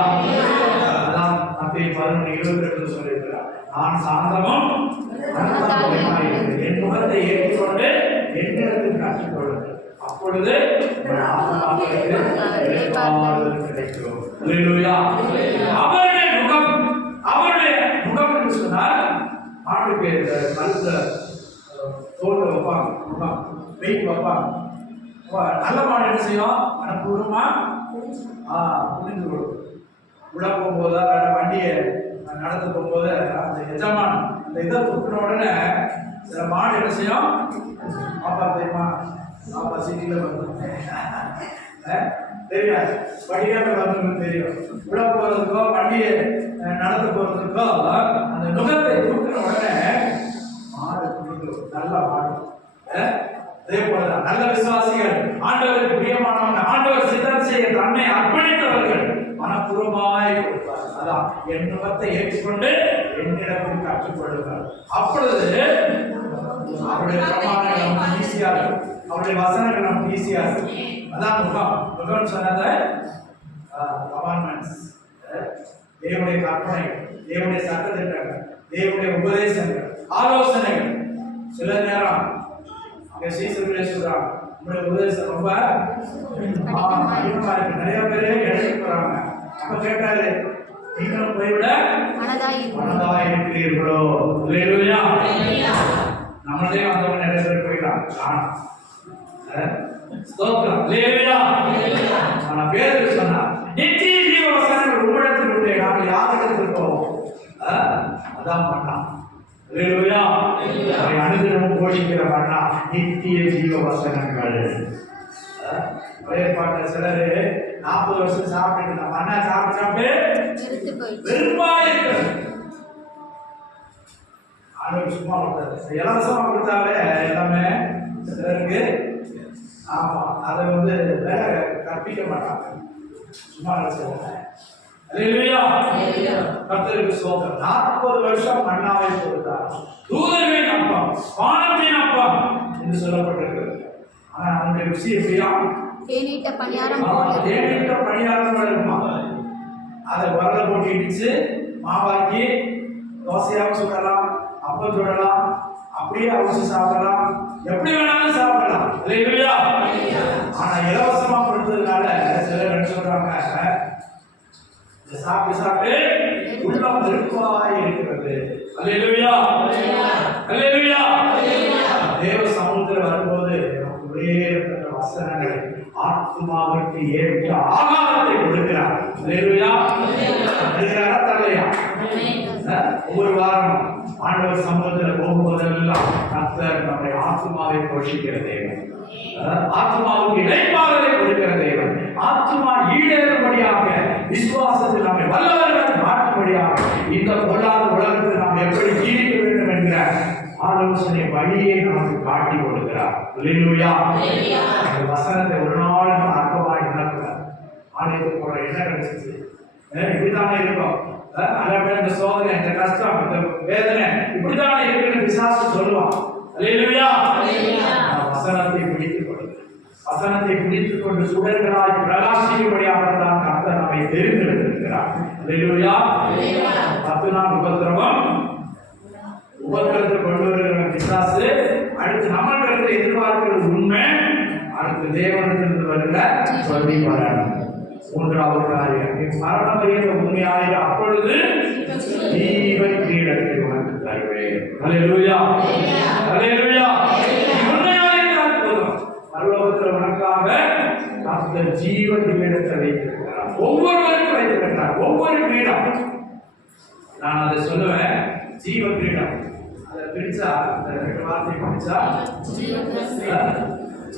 அதான் மத்தேயு 11:22 சொல்லியிருக்கிறார், நான் சாந்தமும் என் முகத்தை ஏற்றுக்கொண்டு என்னிடத்தில் கற்றுக்கொள்ளுங்கள், அப்பொழுது கிடைக்கும். அவருடைய முகம், அவருடைய முகம் என்று சொன்னால் ஆண்டுக்கு கழுத்துல தோல்ல வைப்பாங்க, முகம் வெயிட் வைப்பாங்க. நல்ல மாடு என்ன செய்யும்? மனப்பூர்வமா புரிந்து கொள்ளும். உள்ள போகும்போது வண்டியை நடத்த போகும்போது அந்த எஜமான் அந்த இதை தூக்கின உடனே சில மாடு என்ன செய்யும்? பாப்பா தெரியுமா, பாப்பா சிட்டியில் வந்து தெரியாது, படிக்காத வந்து தெரியும். உள்ள போகிறதுக்கோ வண்டியை நடத்த போகிறதுக்கோ அந்த நுகத்தை தூக்கின உடனே மாடு புரிந்துடும். நல்ல மாடு. அதே போலதான் நல்ல விசுவாசிகள், ஆண்டவருக்கு பிரியமானவங்க, ஆண்டவர் சித்தம் செய்ய தன்னை அர்ப்பணித்தவர்கள் மனப்பூர்வமாய் கொடுப்பார். அதான் என் நுகத்தை ஏற்றுக்கொண்டு என்னிடத்தில் கற்றுக்கொள்ளுங்கள், அப்பொழுது அவருடைய பிரமாணங்கள் நமக்கு ஈஸியா இருக்கும், அவருடைய வசனங்கள் நமக்கு ஈஸியா இருக்கும். அதான் முகம். முகம் சொன்னத கமாண்ட்மெண்ட்ஸ், தேவனுடைய கற்பனை, தேவனுடைய சட்டத்திட்டங்கள், தேவனுடைய உபதேசங்கள், ஆலோசனைகள். சில நேரம் அங்க சீசர்களே சொல்றாங்க, உங்களுடைய உபதேசம் ரொம்ப அதிகமா இருக்கு, நிறைய பேரே இடைக்கு போறாங்க. அப்ப கேட்டாரு, நீங்களும் போய்விட மனதாய் இருக்கிறீர்களோ? அல்லேலூயா. நம்மளே வந்தவங்க நிறைய பேர் போயிட்டாங்க. ஸ்தோத்திரம். அல்லேலூயா. நான் பேருக்கு சொன்னா, நித்திய ஜீவ வசனங்கள் உங்களிடத்தில் உண்டு, நாங்கள் யாரிடத்தில் போவோம்? அதான் பண்ணான். அல்லேலூயா. அவரை அனுதினமும் போஷிக்கிற மன்னா நித்திய ஜீவ வசனங்கள். பழைய பாட்டில் சிலர் 40 வருஷம் சாப்பிட்டு இந்த மண்ணா சாப்பிட்டு வெறுப்பா இருக்கிறது. ஆண்டவர் சும்மா கொடுத்தாரு, இலவசமா கொடுத்தாலே எல்லாமே சிலருக்கு. ஆமா, அதை வேற கற்பிக்க மாட்டாங்க, சும்மா சொல்லுவாங்க. அல்லேலூயா. கர்த்தருக்கு ஸ்தோத்திரம். 40 வருஷம் மன்னாவை கொடுத்தார். தூதர்களின் அப்பம், வானத்தின் அப்பம் என்று சொல்லப்பட்டிருக்கிறது. ஆனா அந்த ருசி எப்படியா? தேனீட்ட பணியாரம் போல இருக்குமா? அதை வரல போட்டு இடிச்சு மாவாக்கி தோசையாவும் சுடலாம், அப்பம் சுடலாம், அப்படியே அவிச்சு சாப்பிடலாம், எப்படி வேணாலும் சாப்பிடலாம். அல்லேலூயா. ஆனா இலவசமா கொடுத்ததுனால சிலர் என்ன சொல்றாங்க, சாப்பிட்டு சாப்பிட்டு உள்ளம் வெறுப்பாய் இருக்கிறது. அல்லேலூயா. அல்லேலூயா. தேவ சமூகத்தில் வரும்போது நமக்கு வசனங்களை ஆத்மாவிற்கு ஏற்ற ஆகாரத்தை கொடுக்கிறார். அல்லேலூயா. தரலையா? ஒவ்வொரு வாரம் ஆண்டவர் சமூகத்தில் போகும்போதெல்லாம் கர்த்தர் நம்முடைய ஆத்மாவை போஷிக்கிற தேவன், ஆத்மாவுக்கு இளைப்பாறுதலை கொடுக்கிற தேவன், ஆத்மா ஈடேறும்படியாக விசுவாசத்தில் நம்மை வல்லவர்கள் மாற்றும்படியாக இந்த பொல்லாத உலகத்தில் நாம் எப்படி ஜீவிக்க வேண்டும் என்கிற ஆலோசனை வழியை நமக்கு காட்டி கொடுக்கிறார். அல்லேலூயா. அந்த வசனத்தை ஒரு நாள் நம்ம அற்பமாக எண்ணக்கூடாது. ஆலயத்துக்கு போற என்ன கிடைச்சிச்சு, இப்படித்தானே இருக்கும், இந்த சோதனை, இந்த கஷ்டம், இந்த வேதனை இப்படித்தானே இருக்குன்னு பிசாசு சொல்லுவான். அல்லேலூயா. வசனத்தை பிடித்துக் கொள்ளுங்கள். வசனத்தை பிடித்துக் கொண்டு சுடர்களாய் பிரகாசிக்கும்படியாகத்தான் கர்த்தர் நம்மை தெரிந்தெடுத்திருக்கிறார். அல்லேலூயா. 10 நாள் உபத்திரத்தை கொண்டு வருகிற பிசாசு அடுத்து நம்மளிடத்தில் எதிர்பார்க்கிறது உண்மை, அடுத்து தேவனிடத்தில் வருகிற சொல்லி வரணும். 3வது காரியம், மரணம் அறிந்த உண்மையாக அப்பொழுது ஜீவ கிரீடத்தை உனக்கு தருவேன். அல்லேலூயா. அல்லேலூயா. பரலோகத்தில் உனக்காக கர்த்தர் ஜீவ கிரீடத்தை வைத்திருக்கிறார். ஒவ்வொருவருக்கும் வைத்திருக்கிறார். ஒவ்வொரு கிரீடம், நான் அதை சொல்லுவேன், ஜீவ கிரீடம். அதை பிரிச்சா, அந்த 2 வார்த்தை பிரிச்சா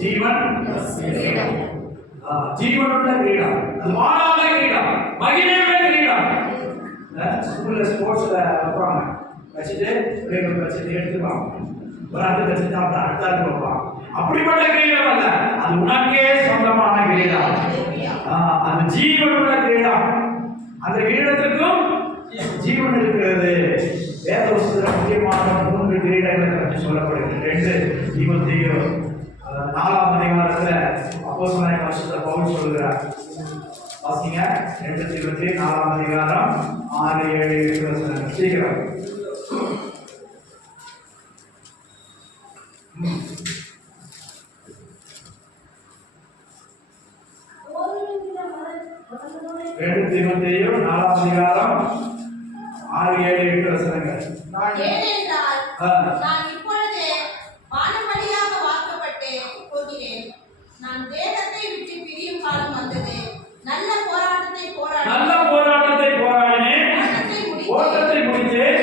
ஜீவன், ஜீவனுள்ள கிரீடம், அது மாறாத கிரீடம், மகிமையுள்ள கிரீடம். ஸ்கூல்ல ஸ்போர்ட்ஸ்ல வைப்பாங்க, வச்சுட்டு வச்சுட்டு எடுத்துப்பாங்க, ஒரு ஆண்டு வச்சுட்டு அப்புறம் அடுத்த ஆண்டு வைப்பாங்க. அப்படிப்பட்ட கிரீடம் அல்ல, அது உனக்கே சொந்தமான கிரீடம். அது ஜீவனுள்ள கிரீடம். அந்த கிரீடத்திற்கும் ஜீவன் இருக்கிறது. வேதபுஸ்தகத்தில் முக்கியமான 3 கிரீடங்களை பற்றி சொல்லப்படுகிறது. 2 தீமோத்தேயு 4ஆம் அதிகாரத்தில் அப்போஸ்தலனாகிய பரிசுத்த பவுல் சொல்கிறார். வாசிங்க, 2 தீமோத்தேயு 4ஆம் அதிகாரம் 6, 7, 8 வசனங்கள். சீக்கிரம். தீமோத்தேயு 4ஆம் அதிகாரம் 6, 7, 8 வசனங்கள். ஏனென்றால் நான் இப்பொழுது வானவழியாக வாக்கப்பட்டு போகிறேன். நான் தேகத்தை விட்டு பிரியும் காலம் வந்தது. நல்ல போராட்டத்தை போராடினேன், ஓட்டத்தை முடித்தேன்,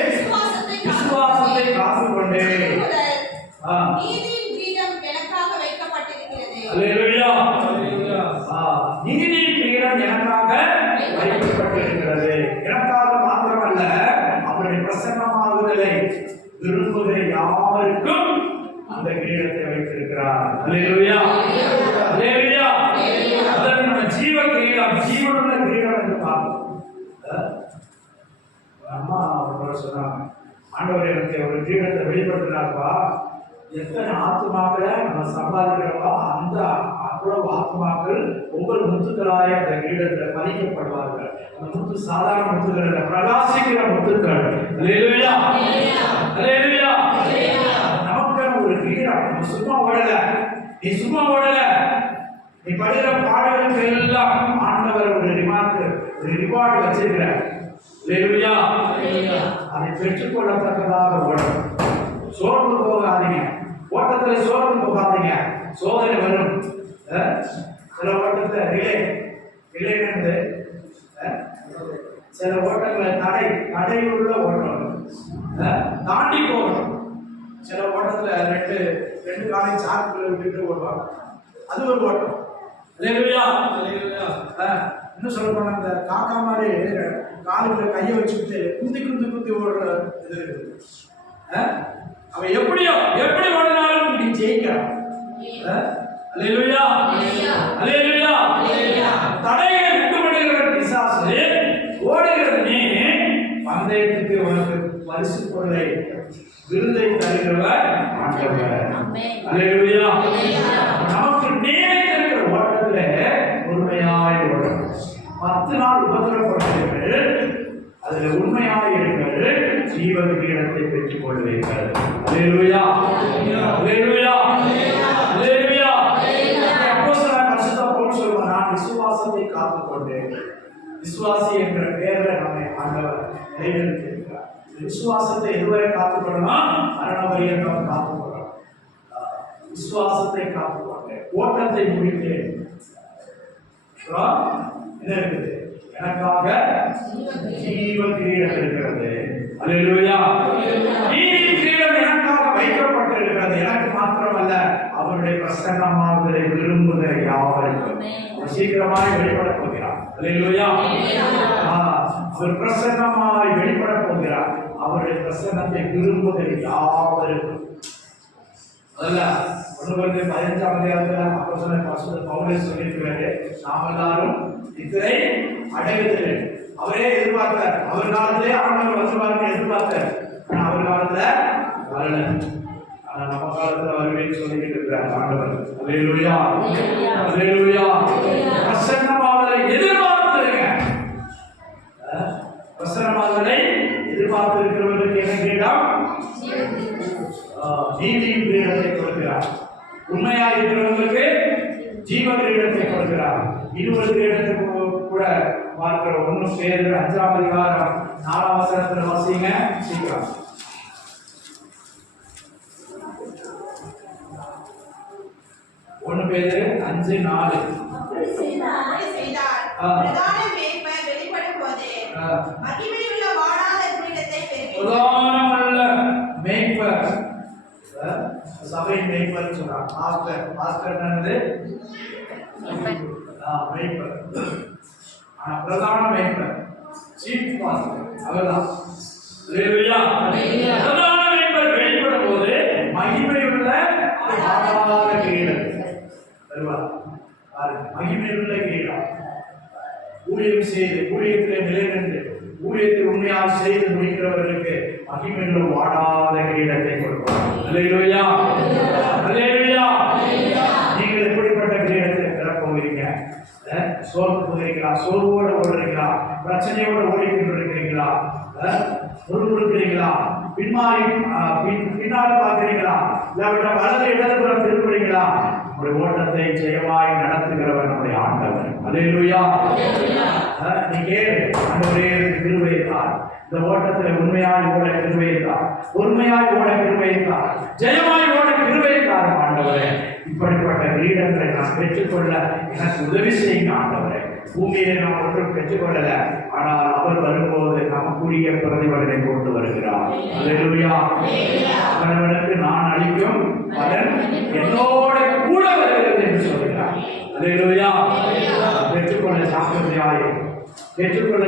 விசுவாசத்தை காத்துக்கொண்டேன். நீதியின் கிரீடம் எனக்காக வைக்கப்பட்டிருக்கிறது. அல்லேலூயா. நீதியின் கிரீடம் எனக்காக வைக்கப்பட்டிருக்கிறது. எனக்காக மாத்திரமல்ல, அவருடைய பிரசன்னமாகுதலை விரும்புகிற யாவருக்கும் அந்த கிரீடத்தை வைத்திருக்கிறார். அல்லேலூயா. அல்லேலூயா. அதற்கு நம்ம ஜீவ கிரீடம், ஜீவனுள்ள கிரீடம் என்று பார்ப்போம். அம்மா அவர் சொன்னாங்க, ஆண்டவர் எனக்கு ஒரு கிரீடத்தை வெளிப்படுத்தினார்ப்பா, எத்தனை ஆத்மாக்களை நம்ம சம்பாதிக்கிறப்பா அந்த அவ்வளவு ஆத்மாக்கள் ஒவ்வொரு முத்துக்களாய அந்த கிரீடத்தில் பதிக்கப்படுவார்கள். அந்த முத்து சாதாரண முத்துக்கள் அல்ல, பிரகாசிக்கிற முத்துக்கள். அல்லேலூயா. அல்லேலூயா. நமக்கான ஒரு கிரீடம். நம்ம சும்மா ஓடல, நீ சும்மா ஓடல, நீ படுகிற பாடலுக்கு எல்லாம் ஆண்டவர் ஒரு ரிவார்டு வச்சிருக்கிறார். அல்லேலூயா. அதை பெற்றுக்கொள்ளத்தக்கதாக ஓடும். சோர்ந்து போகாதீங்க, ஓட்டத்தில் சோர்ந்து போகாதீங்க. சோதனை வரும். சில ஓட்டத்தில் ரிலே சில ஓட்டங்களை தடையுள்ள ஓட்டம், தாண்டி போகணும். சில ஓட்டத்துல ரெண்டு காலையும் சாக்குல விட்டுட்டு ஓடுவாங்க, அது ஒரு ஓட்டம். அல்லேலூயா. இன்னும் சொல்ல போனா இந்த காக்கா மாதிரி காலுக்குள்ள கையை வச்சுக்கிட்டு குந்தி ஓடுற இது இருக்குது. அவன் எப்படி ஓடினாலும் நீ ஜெயிக்கிறான். அல்லேலூயா. அல்லேலூயா. தடைகளை விட்டு பண்ணுகிற பிசாசு, ஓடுகிற நீ பந்தயத்துக்கு உனக்கு பரிசு பொருளை விருதை தருகிறவர் ஆண்டவர். அல்லேலூயா. நமக்கு நியமித்திருக்கிற ஓட்டத்துல உண்மையாய் ஓடும். 10 நாள் உபத்திரப்படுகிறீர்கள், அதுல உண்மையாய் இருக்கிறது ஜீவ கிரீடத்தை பெற்றுக் கொள்வீர்கள். அல்லேலூயா. அல்லேலூயா. அல்லேலூயா. அப்போஸ்தலனாகிய பரிசுத்த பவுல் சொல்வார், நான் விசுவாசத்தை காத்துக்கொண்டேன். விசுவாசி என்ற பெயரை நம்மை ஆண்டவர் நிலைநிறுத்தியிருக்கிறார். விசுவாசத்தை எதுவரை காத்துக்கொள்ளலாம்? மரண பரியந்தம் காத்துக்கொள்ளலாம். விசுவாசத்தை காத்துக்கொண்டேன், ஓட்டத்தை முடித்தேன். என்ன இருக்குது? எனக்காக ஜீவ கிரீடம் இருக்கிறது. அல்லேலூயா. நீதி கிரீடம் எனக்காக வைக்கப்பட்டிருக்கிறது. எனக்கு மாத்திரமல்ல, அவருடைய பிரசன்னமாவதை விரும்புகிற யாவருக்கும் சீக்கிரமாய் வெளிப்பட போகிறார். அல்லேலூயா. அவர் பிரசன்னமாய் வெளிப்பட போகிறார். அவருடைய பிரசன்னத்தை விரும்புகிற யாவருக்கும். அதல்ல 1:15 அப்போஸ்தலனாகிய பரிசுத்த பவுல் சொல்லியிருக்கிறாரு, நாம் எல்லாரும் இத்தனை அடைவதில்லை. அவரே எதிர்பார்த்தார். அவர் காலத்திலே ஆண்டவர் வருவார்னு எதிர்பார்த்தார். ஆனா அவர் காலத்துல வரல. ஆனா நம்ம காலத்துல வருவேன்னு சொல்லிட்டு இருக்கிறார் ஆண்டவர். அல்லேலூயா. அல்லேலூயா. பிரசன்னமாவதை எதிர்பார்த்துருங்க. பிரசன்னமாவதை எதிர்பார்த்து இருக்கிறவர்களுக்கு என்ன கிரீடம்? நீதியின் கிரீடத்தை கொடுக்கிறார். உண்மையாக இருக்கிறவங்களுக்கு ஜீவ கிரீடத்தை கொடுக்கிறார். இருபது கிரீடத்துக்கு கூட பார்க்கிற 1 பேதுரு 5ஆம் அதிகாரம் 4ஆம் வசனத்துல வாசிங்க சீக்கிரம். 1 பேதுரு 5:4. பிரதான மேய்ப்பர் வெளிப்படும் போது மகிமையுள்ள வாடாத கிரீடத்தை பெறுவீர்கள். பிரதானமுள்ள மேய்ப்பர், சபை மேய்ப்பர் சொல்றாங்க. பாஸ்டர் என்னது? மேய்ப்பர். ஆனா பிரதான மேய்ப்பர், சீஃப் பாஸ்டர் அவர்தான். அல்லேலூயா. பிரதான மேய்ப்பர் வெளிப்படும் போது மகிமையுள்ள வாடாத கிரீடம் வருவார். மகிமையுள்ள கிரீடம். ஊழியம் செய்து, ஊழியத்திலே நிலைநின்று, ஊழியத்தை உண்மையாக செய்து முடிக்கிறவர்களுக்கு மகிமையுள்ள வாடாத கிரீடத்தை கொடுப்பார். அல்லேலூயா. அல்லேலூயா. நீங்கள் எப்படிப்பட்ட கிரீடத்தை பெறப் போகிறீங்க? சோர்ந்து போகிறீங்களா? சோர்வோடு ஓடுறீங்களா? பிரச்சனையோடு ஓடிக்கொண்டிருக்கிறீங்களா? முறுமுறுக்கிறீங்களா? பின்னால் பார்க்கிறீங்களா? இல்லாவிட்ட வலது இடதுபுறம் திரும்புறீங்களா? உங்களுடைய ஓட்டத்தை ஜெயமாய் நடத்துகிறவர் நம்முடைய ஆண்டவர். அல்லேலூயா. நீ கேளு, ஆண்டவரே கிருபையை தார். இந்த ஓட்டத்தில் உண்மையாய் ஓட கிருபையை தார், உண்மையாய் ஓட கிருபையை தார், ஜெயமாய் ஓட கிருபையை தார் ஆண்டவரே. இப்படிப்பட்ட கிரீடங்களை நான் பெற்றுக்கொள்ள எனக்கு உதவி செய்யுங்க ஆண்டவரே. பூமியை நாம் ஒன்றும் பெற்றுக்கொள்ளல, ஆனால் அவர் வரும்போது நமக்குரிய பிரதிபலனை கொண்டு வருகிறார். அல்லேலூயா. அவர்களுக்கு நான் அளிக்கும் பலன் என்னோட கூட வருகிறது என்று சொல்கிறார். அல்லேலூயா. பெற்றுக்கொள்ள சாக்கிரதையாய், பெற்றுக்கொள்ள